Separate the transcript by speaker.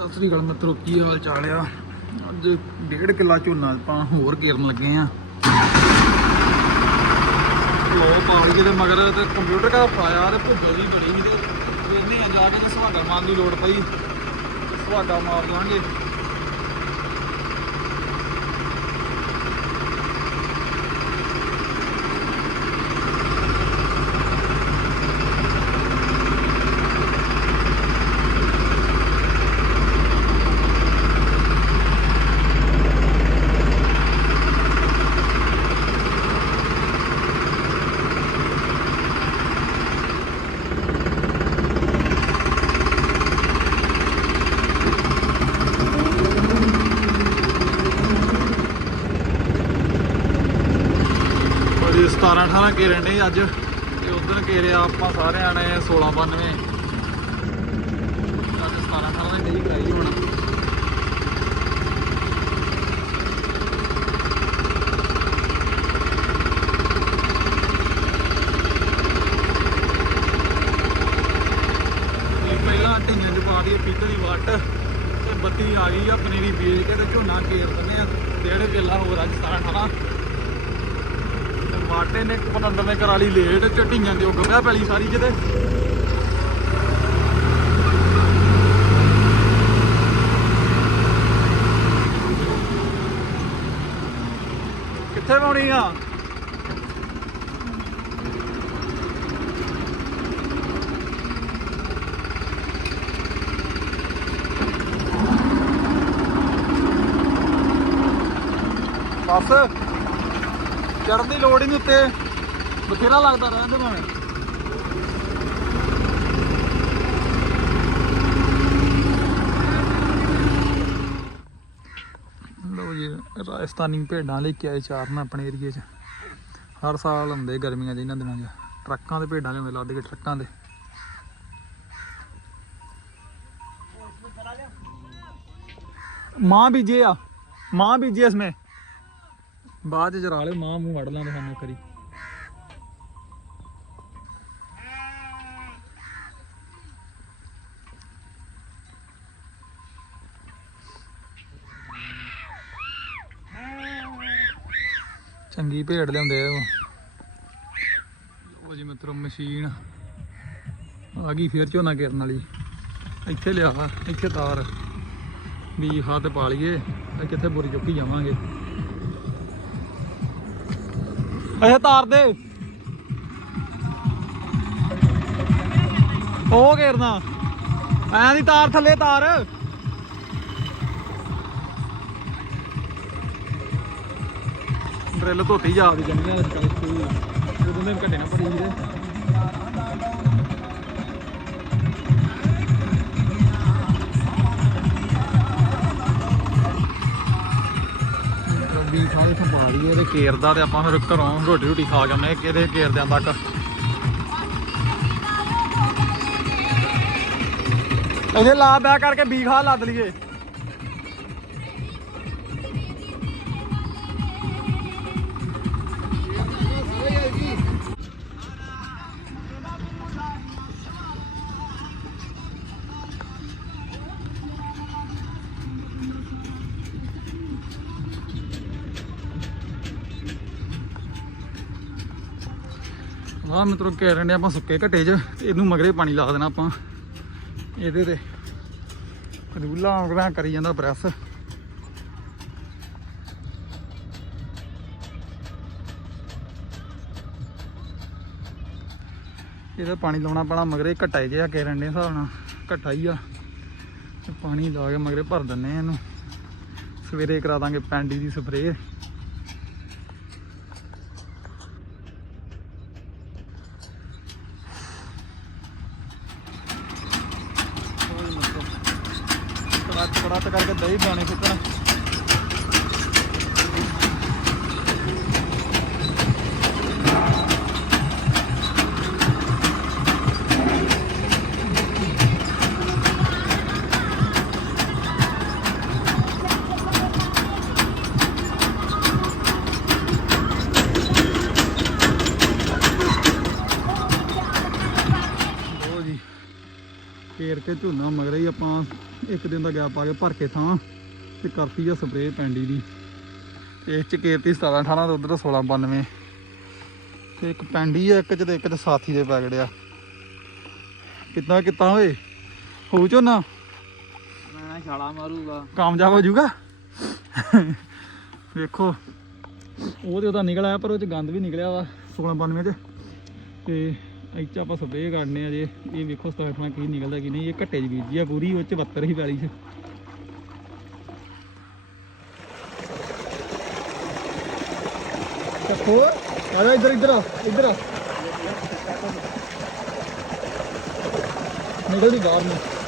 Speaker 1: ਸਤਿ ਸ੍ਰੀ ਅਕਾਲ ਮਿੱਤਰੋ, ਕੀ ਹਾਲ ਚਾਲ ਆ? ਅੱਜ ਡੇਢ ਕਿੱਲਾ ਝੋਨਾ ਆਪਾਂ ਹੋਰ ਗੇਰਨ ਲੱਗੇ ਆ। ਲੋ, ਪਾਲੀ ਦੇ ਮਗਰ ਤੇ ਕੰਪਿਊਟਰ ਕਾ ਫਾਇਆ ਤੇ ਭੁੱਜੋ ਦੀ ਬੜੀ ਸੀ। ਤੇ ਵੇਖਨੇ ਜਾ ਕੇ ਸੁਹਾਗਾ ਮਾਰਨ ਦੀ ਲੋੜ ਪਈ। ਤੇ ਸੁਹਾਗਾ ਮਾਰ ਲਾਂਗੇ ਅਜੇ 17 18 ਕੇਰਨ ਨੇ ਅੱਜ ਤੇ ਉਧਰ ਕੇਰਿਆ ਆਪਾਂ ਸਾਰਿਆਂ ਨੇ 1692 ਅੱਜ 17 18 ਦੀ ਨਹੀਂ ਕਰਾਈ ਹੁਣ। ਪਹਿਲਾਂ ਢੀਆਂ ਚ ਪਾ ਦਈਏ ਪੀਤਲੀ ਵੱਟ ਤੇ ਬੱਤੀ ਆ ਗਈ ਆ, ਪਨੀਰੀ ਬੀਜ ਕੇ ਤੇ ਝੋਨਾ ਘੇਰ ਦਿੰਦੇ ਆ। ਡੇਢ ਕਿੱਲਾ ਹੋਰ ਅੱਜ 17 18 ਤੇ ਮਾਟੇ ਨੇ ਪਤੰਦਰ ਨੇ ਕਰਾ ਲਈ ਲੇਟ ਝਟੀਆਂ ਦੇ ਉੱਗ ਪਿਆ ਪੈਲੀ ਸਾਰੀ ਕਿਤੇ। ਕਿੱਥੇ ਪਾਉਣੀ ਆ? ਬਸ ਚੜਨ ਦੀ ਲੋੜ ਹੀ ਨਹੀਂ ਉੱਤੇ। ਬਥੇਰਾ ਲੱਗਦਾ ਰਹਿੰਦੇ ਭਾਵੇਂ। ਲਓ ਜੀ, ਰਾਜਸਥਾਨੀ ਭੇਡਾਂ ਲੈ ਕੇ ਆਏ ਚਾਰਨ ਆਪਣੇ ਏਰੀਏ 'ਚ। ਹਰ ਸਾਲ ਹੁੰਦੇ ਗਰਮੀਆਂ 'ਚ ਇਹਨਾਂ ਦਿਨਾਂ 'ਚ। ਟਰੱਕਾਂ ਦੇ ਭੇਡਾਂ ਲਿਆਉਂਦੇ, ਲੱਦ ਕੇ ਟਰੱਕਾਂ ਦੇ। ਮਾਂ ਬੀਜੇ ਆ, ਮਾਂ ਬੀਜੇ ਇਸਮੇ ਬਾਅਦ ਚ ਜਰਾ ਲਿਓ, ਮਾਂ ਮੂੰਹ ਵੜ ਲਾਂਦੇ ਸਾਨੂੰ ਕਰੀ ਚੰਗੀ ਭੇਡ ਲਿਆਉਂਦੇ ਆ ਉਹ। ਜੀ ਮਿੱਤਰੋ, ਮਸ਼ੀਨ। ਆ ਗਈ ਫੇਰ ਝੋਨਾ ਕਰਨ ਵਾਲੀ। ਇੱਥੇ ਲਿਆ ਇੱਥੇ ਤਾਰ। ਵੀ ਹੱਥ ਪਾ ਲਈਏ, ਤੇ ਕਿੱਥੇ ਬੁਰੀ ਚੁੱਕੀ ਜਾਵਾਂਗੇ। ਅੱਛਾ ਤਾਰ ਦੇ। ਉਹ ਘੇਰਨਾ। ਐਂ ਦੀ ਤਾਰ ਥੱਲੇ ਤਾਰ। ਡਰਿੱਲ ਧੋਤੀ ਜਾ ਦੀ ਜੰਨੀਆਂ ਅੱਜ ਕੱਲ ਉਦੋਂ ਘੱਟੇ ਨਾ ਭਰੀ ਵੀਰੇ ਸੰਭਾਲੀਏ ਤੇ ਤੇ ਆਪਾਂ ਫਿਰ ਘਰੋਂ ਰੋਟੀ ਰੋਟੀ ਖਾ ਕੇ ਆਉਂਦੇ ਕਿਹਦੇ ਕੇਰਦਿਆਂ ਤੱਕ? ਇਹਦੇ ਲਾ ਬੈ ਕਰਕੇ ਬੀ ਖਾ ਲੱਦ ਲਈਏ। ਆਹ ਮਿੱਤਰੋ ਕੇਰਨ ਦੇ ਆਪਾਂ ਸੁੱਕੇ ਘੱਟੇ 'ਚ, ਤੇ ਇਹਨੂੰ ਮਗਰੇ ਪਾਣੀ ਲਾ ਦੇਣਾ ਆਪਾਂ। ਇਹਦੇ ਤੇ ਕਦੂਲਾ ਉਂਗਲਾਂ ਕਰੀ ਜਾਂਦਾ ਪ੍ਰੈਸ। ਇਹਦਾ ਪਾਣੀ ਲਾਉਣਾ ਪੈਣਾ ਮਗਰੇ ਘਟਾਏ ਜਿਹਾ ਕੇਰਨ ਦੇ ਹਿਸਾਬ ਨਾਲ ਘਟਾ ਹੀ ਆ। ਤੇ ਪਾਣੀ ਲਾ ਕੇ ਮਗਰੇ ਭਰ ਦਿੰਨੇ ਆ ਇਹਨੂੰ। ਸਵੇਰੇ ਕਰਾ ਦਾਂਗੇ ਪੈਂਡੀ ਦੀ ਸਪਰੇਅ। ਕੜਾਟ ਕਰਕੇ ਦਹੀਂ ਦਾਣੇ ਸੁੱਟਣ ਕੇਰ ਕੇ ਝੋਨਾ ਮਗਰੇ ਹੀ ਆਪਾਂ ਇੱਕ ਦਿਨ ਦਾ ਗੈਪ ਪਾ ਕੇ ਭਰ ਕੇ ਥਾਂ ਤੇ ਕਰਤੀ ਆ ਸਪਰੇਅ ਪੈਂਡੀ ਦੀ। ਤੇ ਇਸ ਚ ਕੇਰਤੀ 17 18 ਤੋਂ ਉਧਰ 16 92 ਤੇ ਇੱਕ ਪੈਂਡੀ ਆ ਇੱਕ ਚ ਤੇ ਇੱਕ ਤੇ ਸਾਥੀ ਦੇ ਪੈਕਟ ਆ। ਕਿੰਨਾ ਕਿਤਾ ਓਏ? ਹੋਊ ਝੋਨਾ?
Speaker 2: ਮੈਂ ਛਾਲਾ ਮਾਰੂਗਾ।
Speaker 1: ਕਾਮਯਾਬ ਹੋ ਜਾਊਗਾ? ਵੇਖੋ। ਉਹ ਤੇ ਉਹਦਾ ਨਿਕਲ ਆਇਆ ਪਰ ਉਹ ਚ ਗੰਦ ਵੀ ਨਿਕਲਿਆ ਵਾ 1692 ਚ। ਤੇ ਇੱਥੇ ਆਪਾਂ ਸਪਰੇਅ ਕਰਨੇ ਆ ਜੇ। ਇਹ ਵੇਖੋ ਸਟਾਰਟਣਾ ਕੀ ਨਿਕਲਦਾ ਕੀ ਨਹੀਂ। ਇਹ ਘੱਟੇ ਚ ਬੀਜੀ ਆ ਪੂਰੀ, ਉਹ ਚ 72 ਹੀ ਪੈਲੀ ਚ। ਚੱਕੋ। ਆ ਜਾ ਇੱਧਰ ਇੱਧਰ ਆ ਇੱਧਰ ਆ। ਨਿਕਲਦੀ ਬਾਹਰ ਨੂੰ।